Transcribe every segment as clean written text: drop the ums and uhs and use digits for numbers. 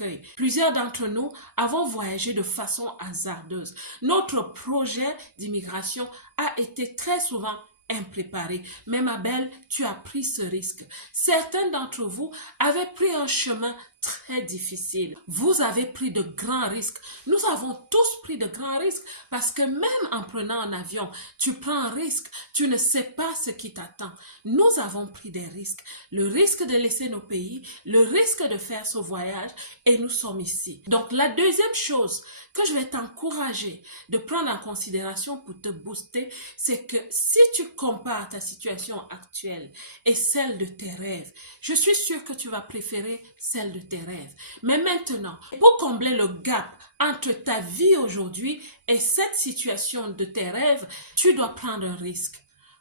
accueille. Plusieurs d'entre nous avons voyagé de façon hasardeuse. Notre projet d'immigration a été très souvent impréparé. Mais ma belle, tu as pris ce risque. Certains d'entre vous avaient pris un chemin très difficile. Vous avez pris de grands risques. Nous avons tous pris de grands risques parce que même en prenant un avion, tu prends un risque. Tu ne sais pas ce qui t'attend. Nous avons pris des risques. Le risque de laisser nos pays, le risque de faire ce voyage et nous sommes ici. Donc la deuxième chose que je vais t'encourager de prendre en considération pour te booster, c'est que si tu compares ta situation actuelle et celle de tes rêves, je suis sûre que tu vas préférer celle de tes rêves. Mais maintenant, pour combler le gap entre ta vie aujourd'hui et cette situation de tes rêves, tu dois prendre un risque.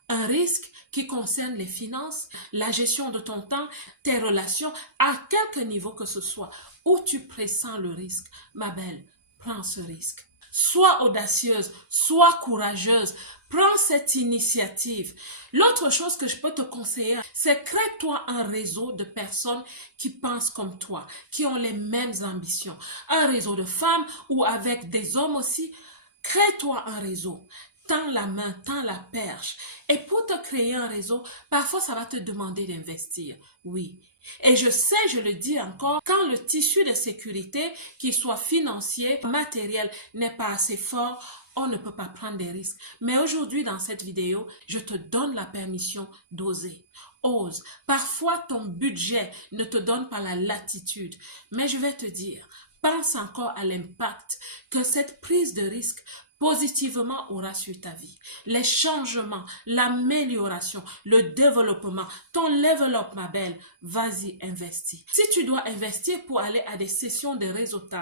Un risque qui concerne les finances, la gestion de ton temps, tes relations, à quelque niveau que ce soit, où tu pressens le risque. Ma belle, prends ce risque. Sois audacieuse, sois courageuse, prends cette initiative. L'autre chose que je peux te conseiller, c'est crée-toi un réseau de personnes qui pensent comme toi, qui ont les mêmes ambitions. Un réseau de femmes ou avec des hommes aussi. Crée-toi un réseau. Tends la main, tends la perche. Et pour te créer un réseau, parfois ça va te demander d'investir. Oui. Et je sais, je le dis encore, quand le tissu de sécurité, qu'il soit financier, matériel, n'est pas assez fort, on ne peut pas prendre des risques. Mais aujourd'hui, dans cette vidéo, je te donne la permission d'oser. Ose. Parfois, ton budget ne te donne pas la latitude. Mais je vais te dire, pense encore à l'impact que cette prise de risque positivement aura sur ta vie. Les changements, l'amélioration, le développement, ton level up, ma belle, vas-y, investis. Si tu dois investir pour aller à des sessions de réseautage,